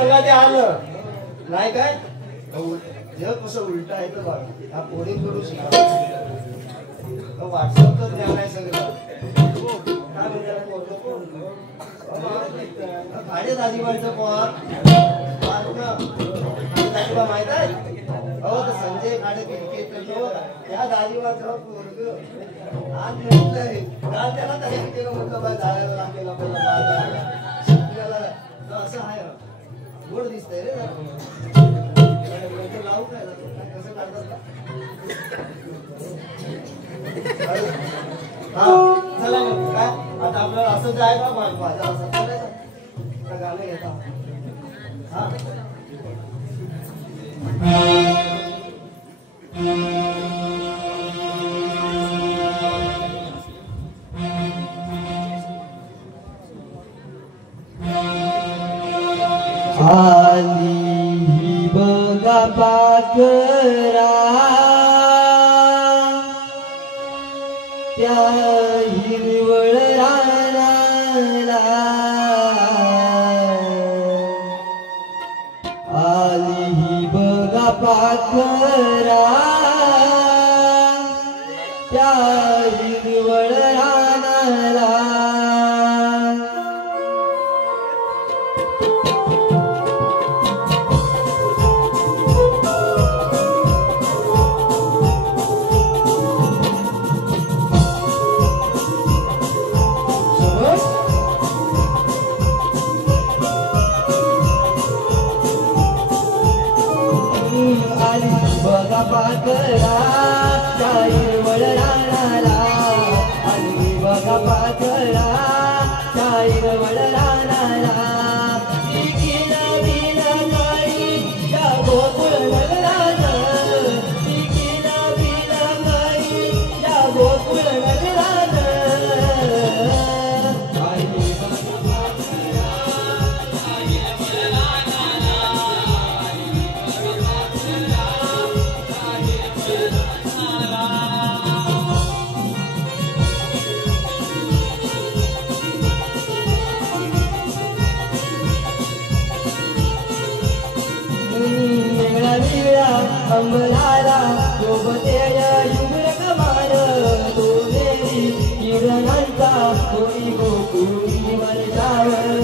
संघात आलं नाही काय जग कसं उलट आहे तर बघ हा पोरींकडून शिकायचं व्हॉट्सअप तर ज्ञान आहे सगळं काय म्हणतात खाडे दाजीबाईचं पोर तुला माहित आहे अहो तर संजय खाडे क्रिकेट खेळतो त्या दाजीबाईचं पोरग आज म्हटलंय काल त्याला तयार केलं म्हटलं बाय झाडायला लागेल आपल्याला असं आहे गोड दिसतंय रे लावू काय कसं काढतात हा चला मग काय आता आपल्याला असं जाय का माझं असं करायचं गाणं घेता हा आली बघा पाखरा त्या हिरवळ रानाला आली बघा पाखरा त्या हिरवळ रानाला बघा पाखरा त्या हिरवळ रानाला आली बघा पाखरा त्या हिरवळ रानाला किन बिन काळी त्या गोकुळ नगरात किन बिन काळी त्या गोकुळ नगरात आली बघा पाखरा त्या हिरवळ रानाला अंबराला सोबतेय युग्र कमान दोनेरी किरणांचा कोणी गोकुळी वर्षावर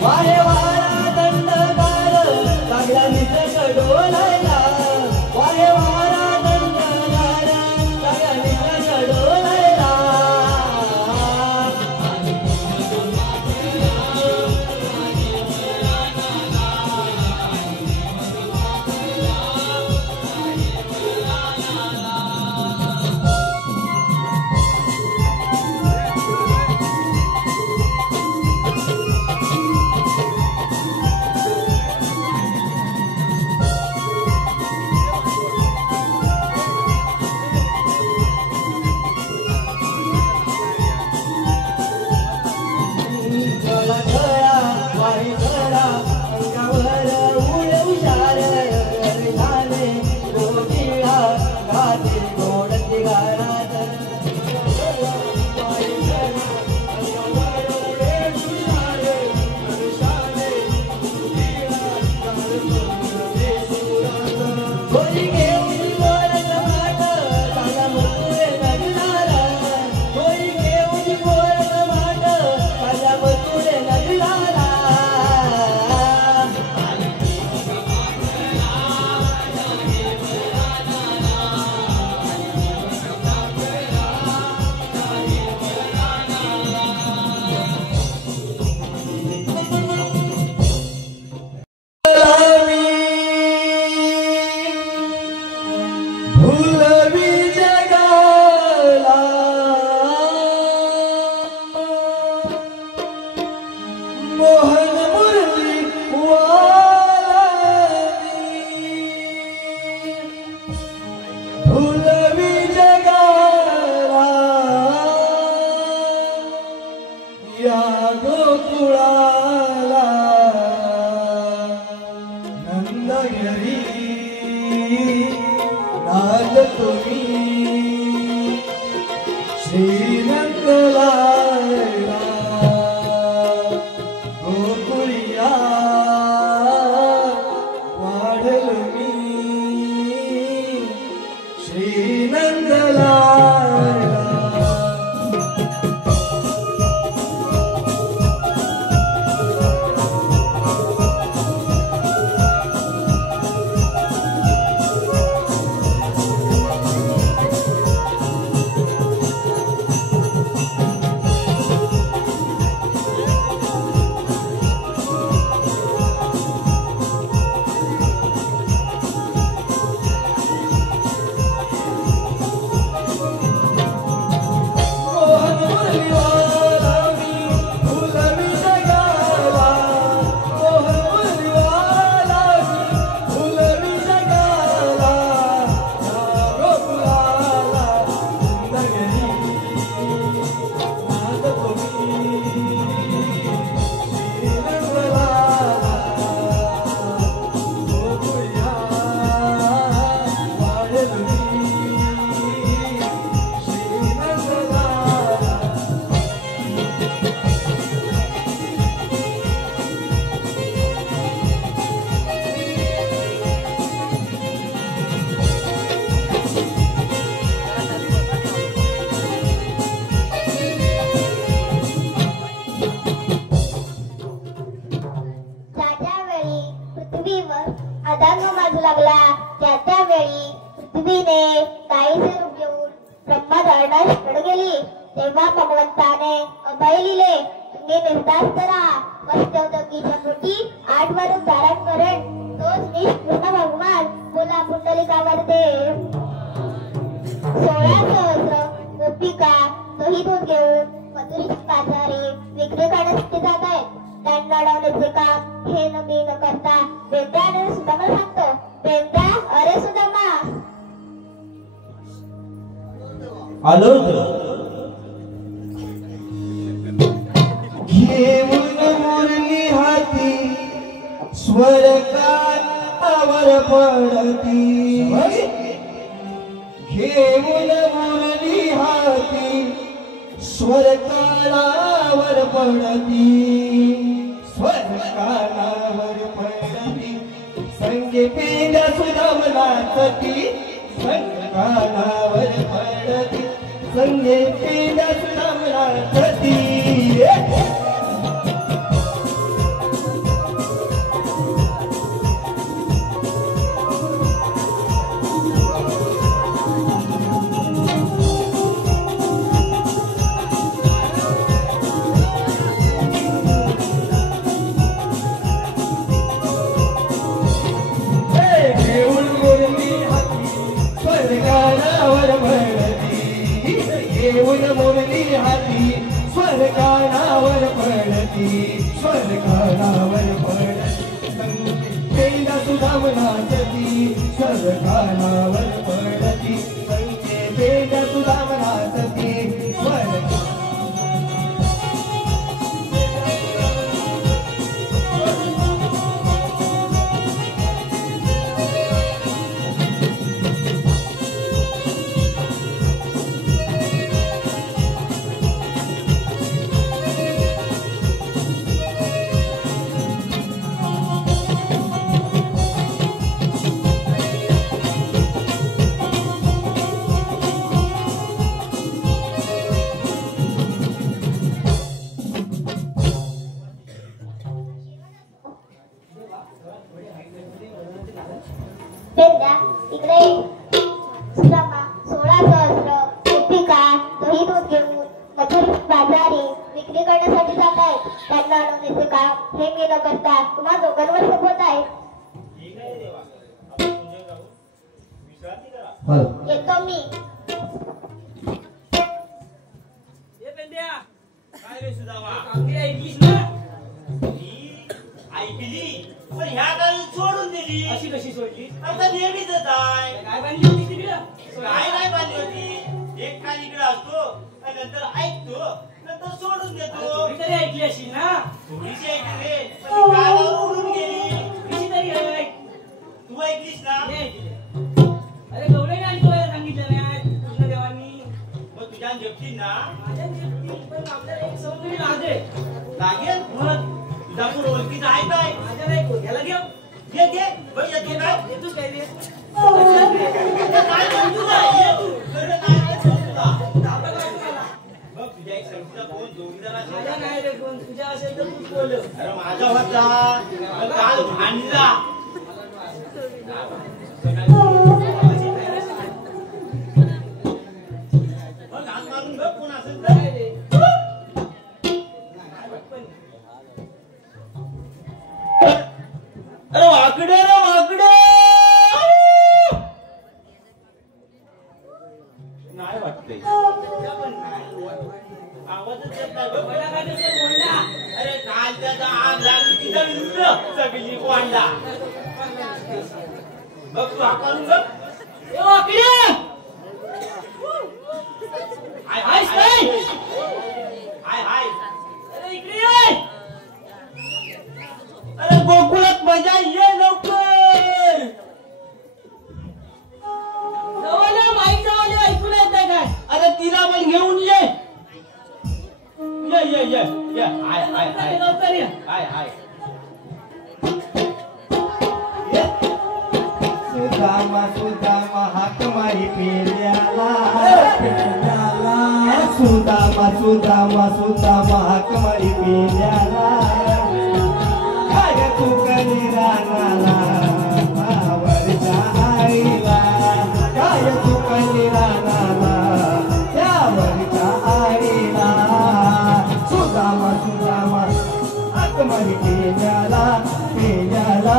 वारे वारा दंडकार लागला निसर्ग डोलायला वारे वारा दंडकार लागला निसर्ग डोलायला गोकुळाला नंदगिरी नाद तुम्ही श्रीनंदलाला गोकुळिया वाढल मी श्रीनंदलाला आलो घेऊन मुरली हाती स्वर्गावर पडती घेऊन मुरली हाती स्वर्गावर पडती स्वर्गावर पडती संगे पेंड्या सुदामनाचती स्वर्गावर पडती संगे पेंड्या सुदामनाचती मुरली हाती स्वर्गावर पडती स्वर्गावर पडती पेंडा सुदामनाचती स्वर्गावर पडती संगे पेंडा सुदामनाचती इकडे सुदामा 16 सहस्र गोपिका दही दूध घेऊन मथुर बाजारी विक्री करण्यासाठी जात आहेत. त्यांना आणवण्याचे काम हे मी न करता तुम्हा दोघांवर सोपवत आहे. येतो मी. काय रे सुदामा ऐकलीस ना ऐकली पण ह्या गावी सोडून दिली. अशी कशी सोडली? आता नेहमीच आहे. काय बांधली होती तिकडे? काय नाही बांधली होती. एक काल इकडे असतो आणि नंतर ऐकतो नंतर सोडून देतो. तरी ऐकली असेल ना? थोडीशी ऐकली रे पण कानावर उडून गेली. कशी तरी ऐक. तू ऐकलीस ना? अरे गवळे आणि तो सांगितलं ना माझ्या नियुक्ती पण आपल्याला एक सवंगडी लागेल तुझा कोण ओळखीचा आहे काय माझ्याला एक घ्यायला घेऊ घे घे बरं येतो काय येतोच काय रे काय म्हणतो का ये तू खरं काय म्हणतो तुला आपलं काय तुम्हाला बघ तुझ्या एक संगीता कोण जोडीदार असेल माझ्या नाही रे कोण तुझ्या असेल तर तूच बोल अरे माझा होता मग काल भांडला मग हात मारून बघ कोण असेल तर काय रे अरे वाकडे नाही वाटतंय आवाजच येत नाही बघ. पहिला काय दिसलं कोंडा अरे काल त्याचा आग लागली की जळलं सगळी कोंडा बघ तू आकारून बघ ए वाकडी हाय हाय हाय हाय हाय अरे इकडे ये अरे गोकुळात मजा ये लवकर जवळ माईक जवळ ऐकून येतंय काय अरे तिला पण घेऊन ये ये हाय हाय हाय लवकर ये हाय हाय सुदामा सुदामा हाक मारी पेल्याला सुदामा सुदामा सुदामा हाक मारी पेल्याला काय तू कधी रानाला भावरच्या आईला काय तू कधी रानाला त्यावरच्या आईला सुदामा सुदामा हाक मारी पेल्याला पेल्याला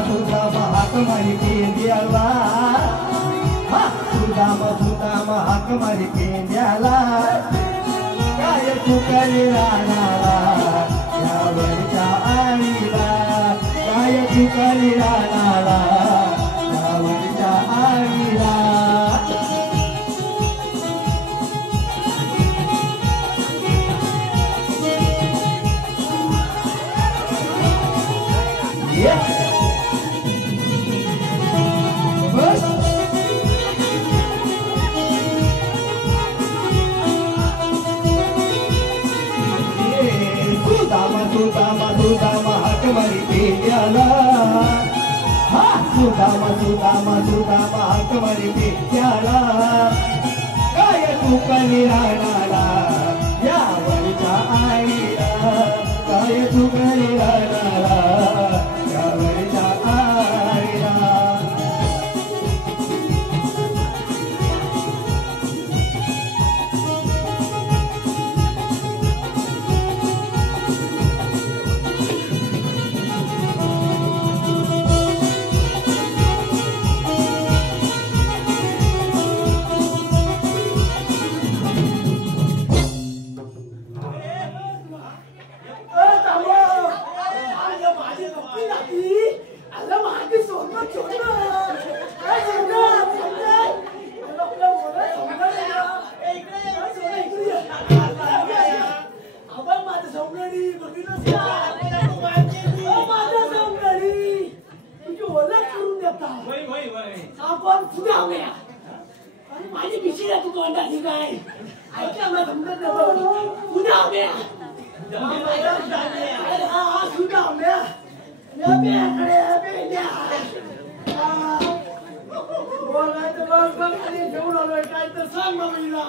सुदामा हाक मारी पेंद्याला सुदामा हाक मारी पेंद्याला काय तू करी राहणारा यावरच्या आईला काय तू करी राहणारा यावरच्या आईला सुदामा हाक मारी पेंद्याला सुदामा हाक मारी पेंद्याला काय तू करी राहणारा यावरच्या आईला काय तू करी राहणारा यावरच्या आईला माझी बिशी आहे तू तोंडा ठीक आहे ऐका मला समजत नाही पुन्हा आम्या सुद्धा आम्या घेऊन आलोय काय तर सांग मम्मीला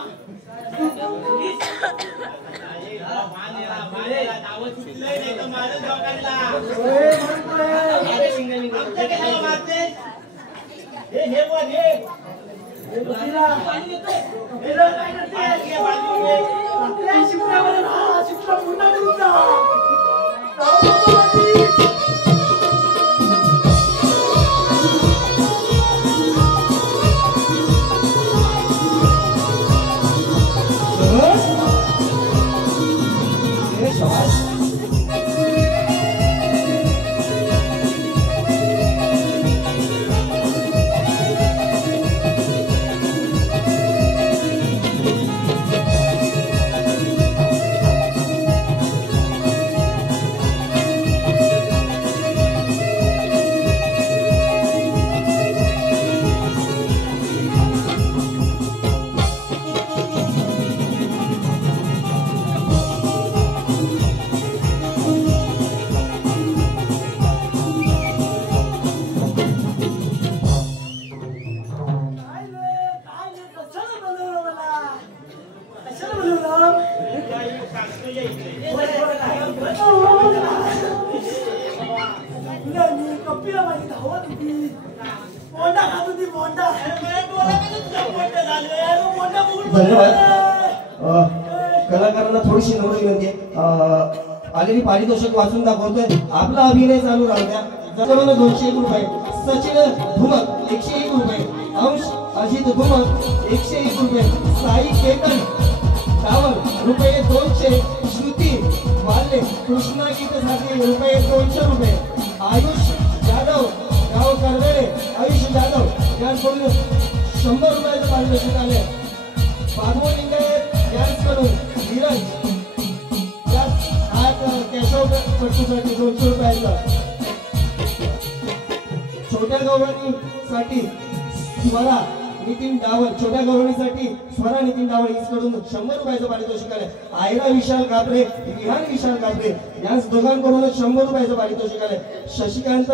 म्हणता धन्यवाद. कलाकारांना थोडीशी नम्र विनंती आहे. आलेली पारितोषिक वाचून दाखवतोय. आपला अभिनय चालू राहू द्या. जवळ 201 रुपये, सचिन धुमक 101 रुपये, अंश अजित धुमक 101 रुपये, साई केतन डावल रुपये 200, श्रुती वाल्ले कृष्णा गीतसाठी रुपये 200 रुपये, आयुष जाधव गाव करवेळे आयुष जाधव यांच्याकडून 100 रुपयाचं पारितोषिक आले. बाबू लिंगायत यांच्याकडून धीरज केशव पट्टूसाठी 200 रुपयाचं. छोट्या गवळणीसाठी स्वरा नितीन डावल, छोट्या गवळणीसाठी स्वरा नितीन डावल यांच्याकडून 100 रुपयाचं पारितोषिक आले. आयरा विशाल कापरे, विहान विशाल कापरे यांच दोघांकडून 100 रुपयाचं पारितोषिक आले. शशिकांत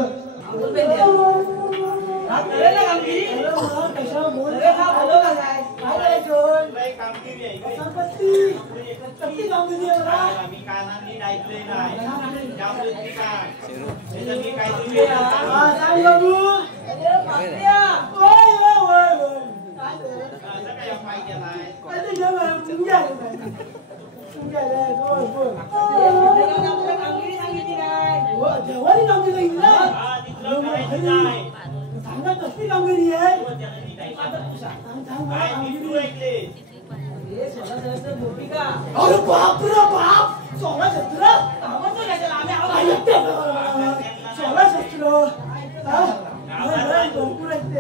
सांगा कसली कामगिरी आहे. अरे बाप रे बाप, 16 17 16 17 भरपूर आहेत.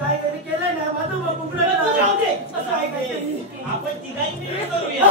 काय तरी केलंय ना माझं आपण तिघाही मिळून करूया.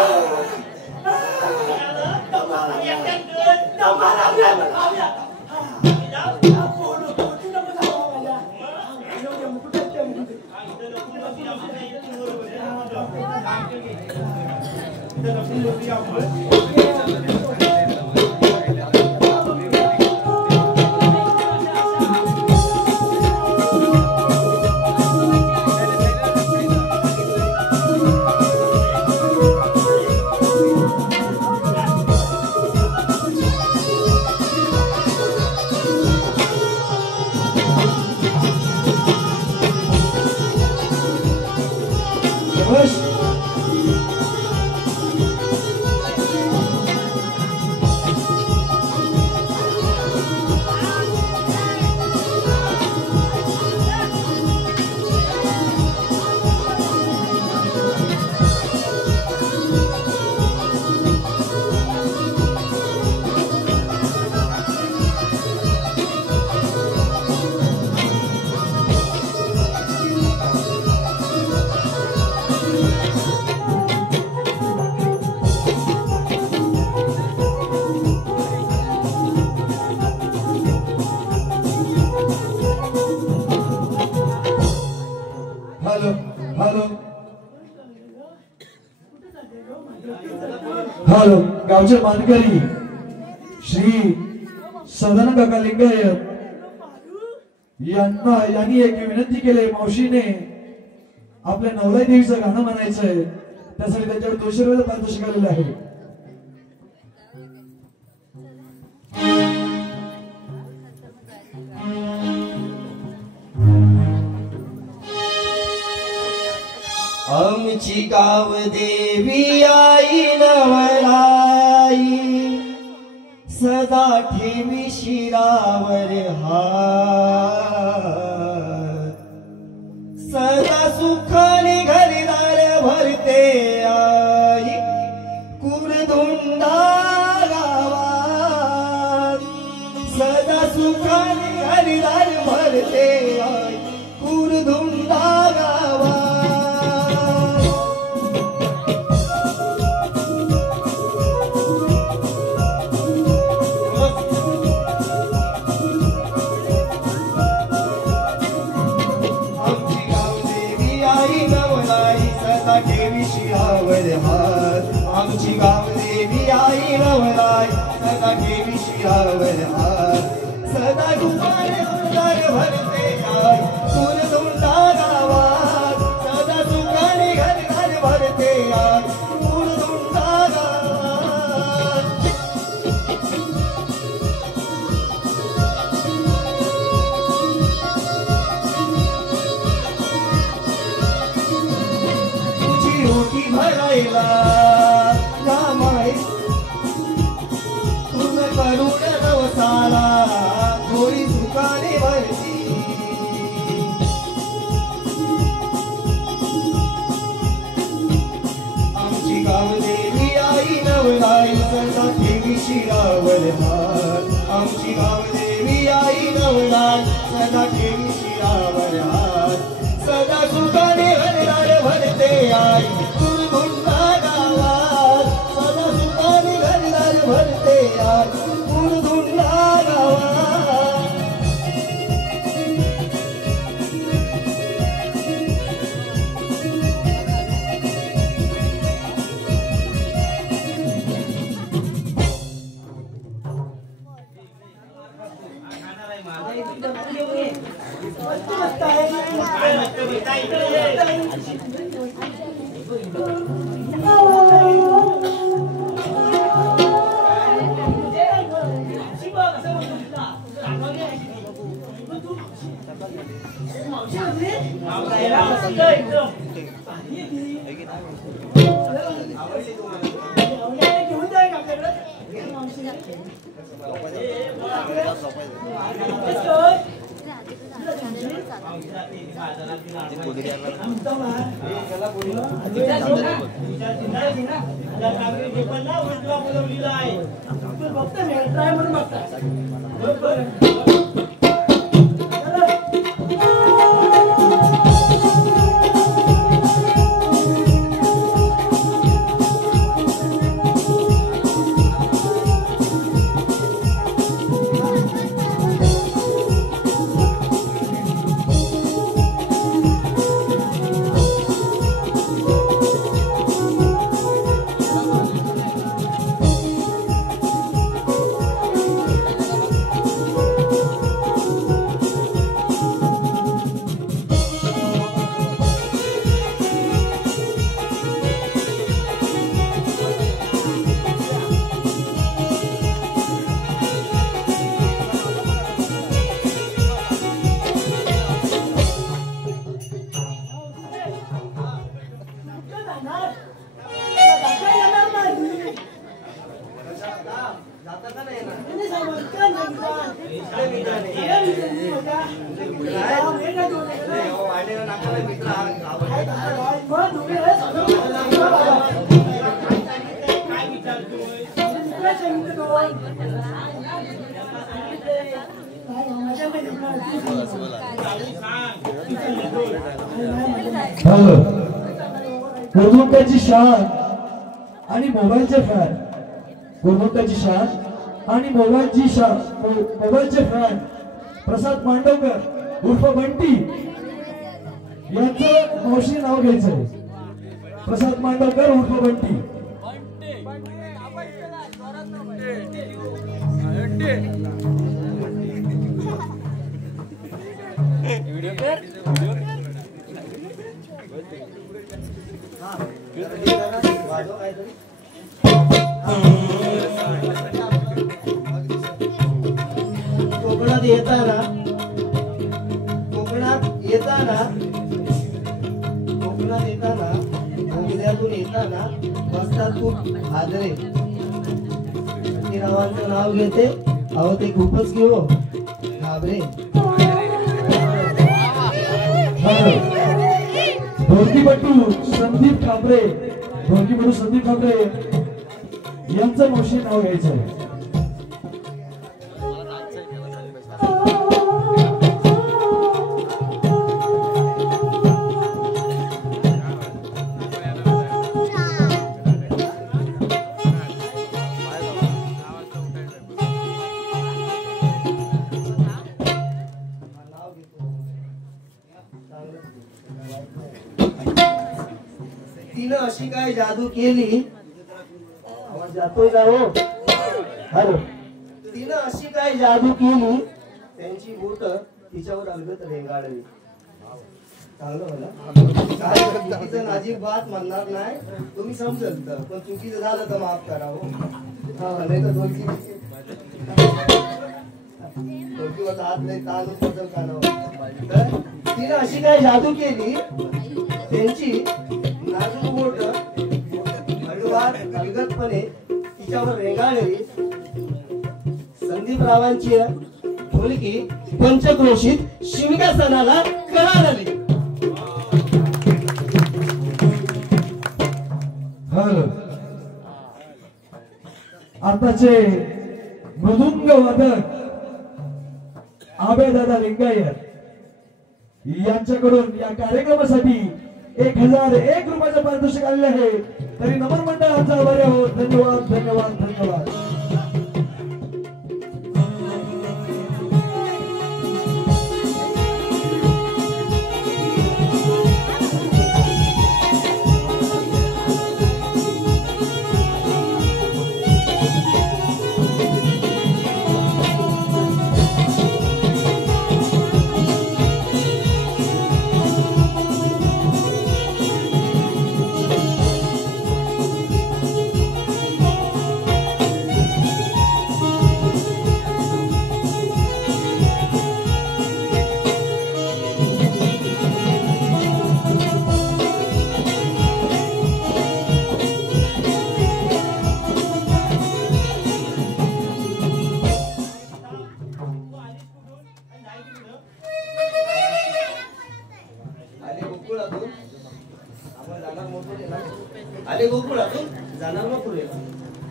हॅलो गावचे मानकरी श्री सदानंद काका लिंगायत यांनी एक विनंती केली. मावशीने आपल्या नवलाई देवीचं गाणं म्हणायचंय, त्यासाठी त्यांच्यावर 200 रुपये पारितोषिक आलेलं आहे. आमची गाव देवी आई नवलाई, सदा ठेवी शिरावर हात, सदा सुखाने घरदार भरते आई, कुरधुंडा गावात, सदा सुखाने घरदार भरते आई, कुरधुंडा गावात. आमची गाव देवी आई नवलाई, सदा ठेवी शिरावर हात, सदा दुपारे उदार भरते आई, कुरधुंडा गावात, सदा सुखाने घरदार मायला या माय पूर्ण करून नवसाला थोडी सुखाने भरती आमची गावदेवी आई नवलाई सदा ठेवी शिरावर हात आमची गावदेवी आई नवलाई सदा ठेवी शिरावर हात सदा सुखाने घरदार भरते आई कुरधुंडा गावात सदा सुखाने घरदार भरते आई कुरधुंडा गावात गुरुमुखाची शान आणि मोबाईलचे फॅन गुरुमुखाची शान आणि मोबाईलचे फॅन प्रसाद मांडवकर उर्फ बंटी यांचं मावशी नाव घ्यायचंय प्रसाद मांडवकर उर्फ बंटी कोकणात येताना उद्यातून येताना बसतात खूप आदरे रावांचं नाव घेते अहो ते खूपच घेऊ घाबरे ढोलकीपटू संदीप ठाकरे यांचं मावशी नाव घ्यायचंय तिनं अशी काय जादू केली आवाज जातोय का हो हॅलो तिनं अशी काय जादू केली त्यांची बोट तिच्यावर अलगत रेंगाळली चांगलं म्हणा काय चुकीचं अजिबात म्हणणार नाही तुम्ही समजल तर पण चुकीचं झालं तर माफ करा हो नाही तर ढोलकीवरचा हात नाही ताण बदल का तिनं अशी काय जादू केली त्यांची नाजूक बोट भावाने तिच्यावर रेंगाळलेली संदीपरावांची ढोलकी पंचक्रोशीत शिमगा सणाला कळा झाली. आताचे मृदुंग वादक आबेदादा लिंगायत यांच्याकडून या कार्यक्रमासाठी 1001 रुपयाचं पारितोषिक आलेले आहे. तरी नमन मंडळ आमचा आभारी आहोत. धन्यवाद धन्यवाद धन्यवाद. आले गोकुळातून जाणार मग पुढे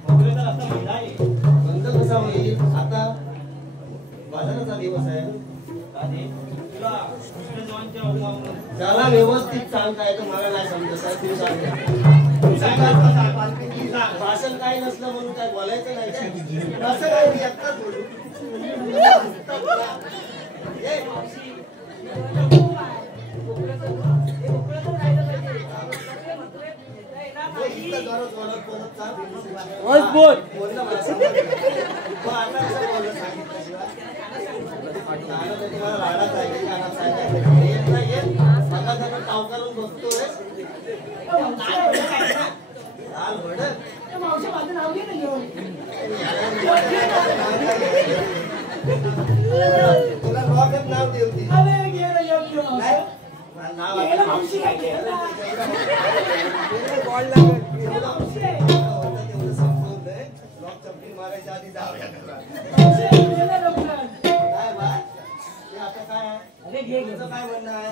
बघूया तर आता महिना आहे. बंद कसा होईल आता? बाजाराचा दिवस आहे. आणि तुला कृष्णदेवांच्या हुकमावरून त्याला व्यवस्थित सांग. काय तर मला नाही समजत साहेब, तू सांग. भाषण काही नसलं म्हणून काय बोलायचं नाही. असं काय मी एकटाच बोलू? तुला रॉकेट नाव देवती मारायच्या आधी जाऊया. काय बा आता काय आहे? तुझं काय म्हणणं आहे?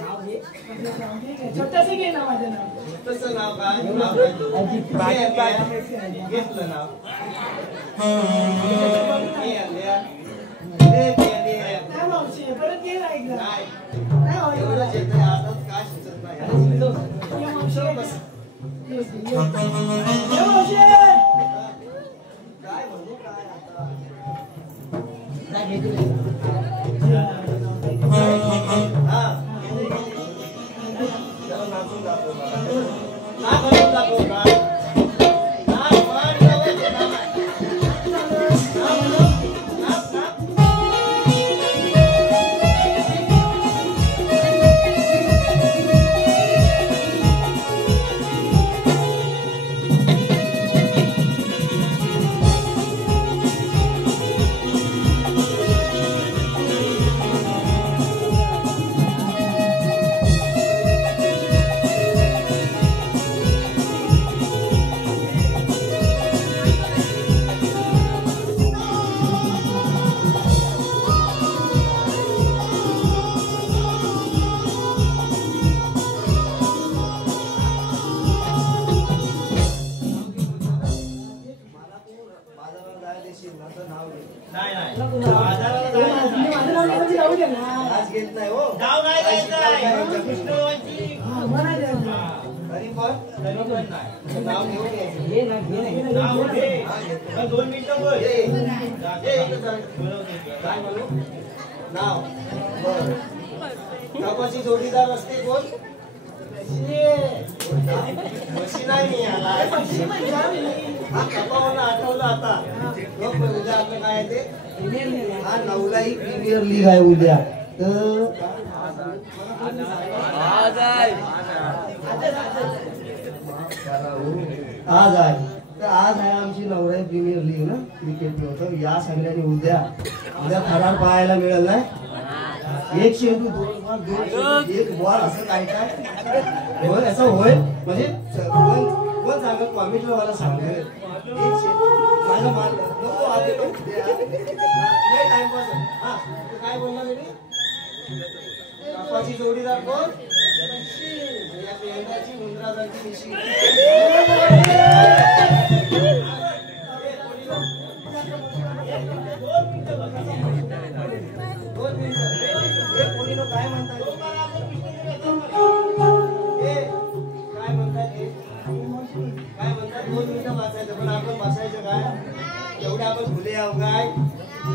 छोटंसं घे ना माझं नाव. छोटंसं नाव काय? घेतलं नाव काय मावशी परत घे ना एकदा. नाही काय होईल? एवढंच येतंय. आता काय सुचत नाही. ये मावशी. ये मावशी. काय म्हणू काय आता? हा जरा नाचून दाखव मला. नाच म्हणून दाखव का? नाच म्हण, नवस नाच आहे. नाच म्हणून, नाच, नाच. नाही नाही बाजाराला जायचं नाही. आज घेत नाही हो. नाव नाही द्यायचं. कृष्णदेवांची तरी पण नाही. नाव घेऊन यायचं. नाव घे. पण 2 मिनिटं बोल. ये, ये इथं जा. काय म्हणू? नाव बर. कपाशी जोडीदार असते कोण? म्हशी नाही आला. हा कपा मला आठवलं आता. बघ उद्या आपलं काय आहे ते? हा 9लाही प्रीमियर लीग आहे उद्या. तर आज आहे. तर आज आहे आमची 9 प्रीमियर लीग ना क्रिकेट होतं. या सगळ्यांनी उद्या फरार पाहायला मिळेल नाही. एक शेंडू 2 बॉल 2 शेंडू 1 बॉल असं काय काय होय असं होय म्हणजे कोण सांग सांगत कॉम्प्युटर वाला सांगत माझा माल नको आधी तो टाइमपास हा काय बोलला बेबी कापाची जोडीदार कोण या पेंडाची उंदरासारखी दिशी काय म्हणतात काय म्हणतात 2 मिनिटं वाचायचं पण आपण बसायचं काय एवढे आपण खुले आहो काय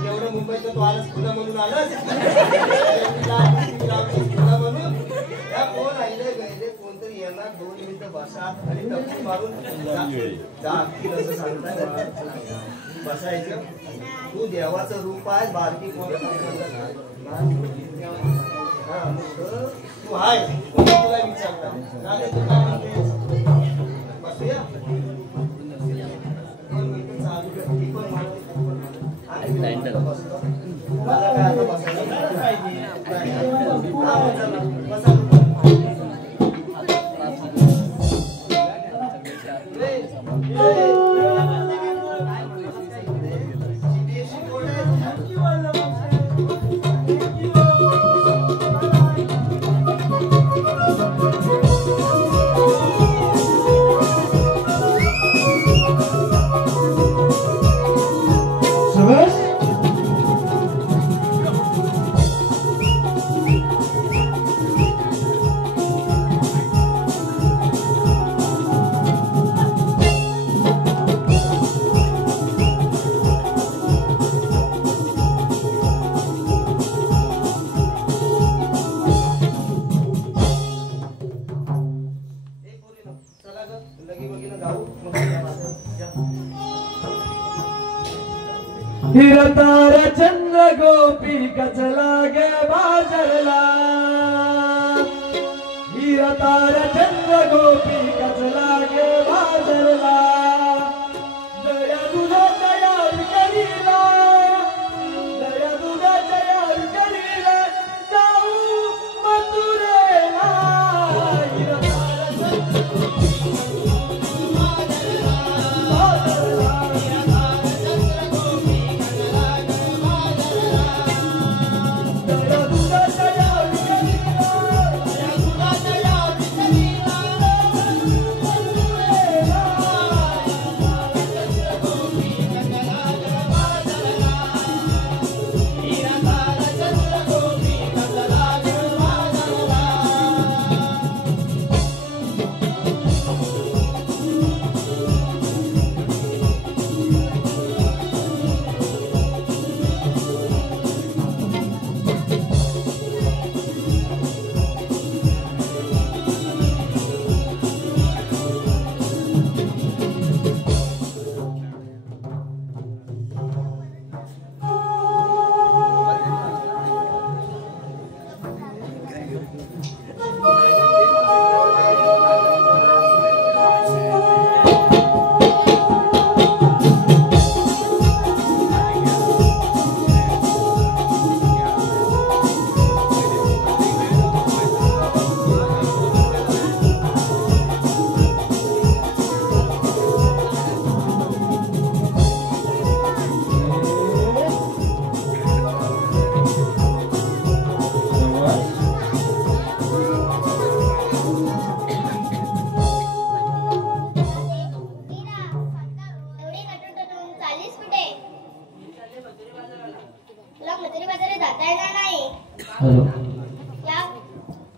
एवढं मुंबईचं तो आलंच खुलं म्हणून आलंच खुला म्हणून त्या कोण आले गैले कोणतरी येणार 2 मिनिटं बसा आणि टप्पी मारून असं सांगतात बसायचं तू देवाचं रूप आहे बारकी कोण हा तू आहे तुला विचारता तू काय म्हणतेस बसूया 2 मिनिटं चालू कर ती पण मला काय आता बसायला बसा हिरतार चंद्र गोपी कचला गे बाजरला हिरतार चंद्र गोपी कचला गे बाजरला दया तुझा तयार करीला दया तुझा तयार करीला जाऊ मथुरेला हिरतार चंद्र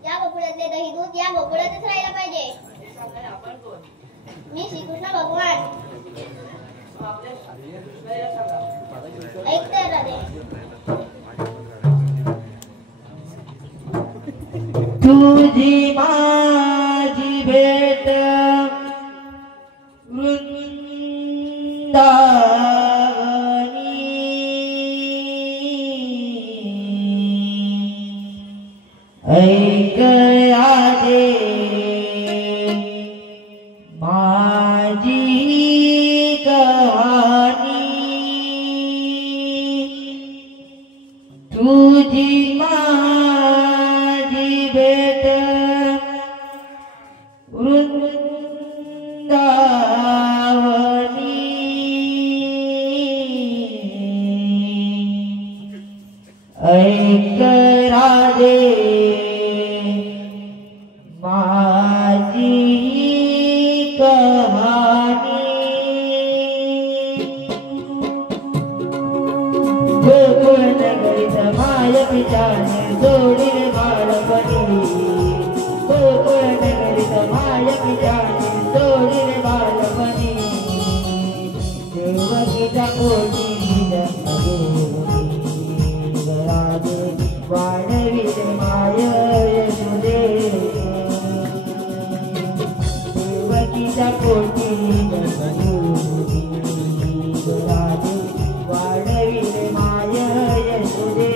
या गोकुळातले दही दूध या गोकुळातच राहायला पाहिजे. मी श्रीकृष्ण भगवान ऐकते राधे. तुझी माझी भेट ऐक आजे माझी कहाणी तुझी माझी भेट वृंदावनी कहानी गोकुळ नगरीत माय पिताने सोडिले बालपणी गोकुळ नगरीत माय पिताने सोडिले बालपणी देवकीचा कोटी राजे वाढविले माय यशोदे देवकीचा कोटी राजे वाढविले माय यशोदे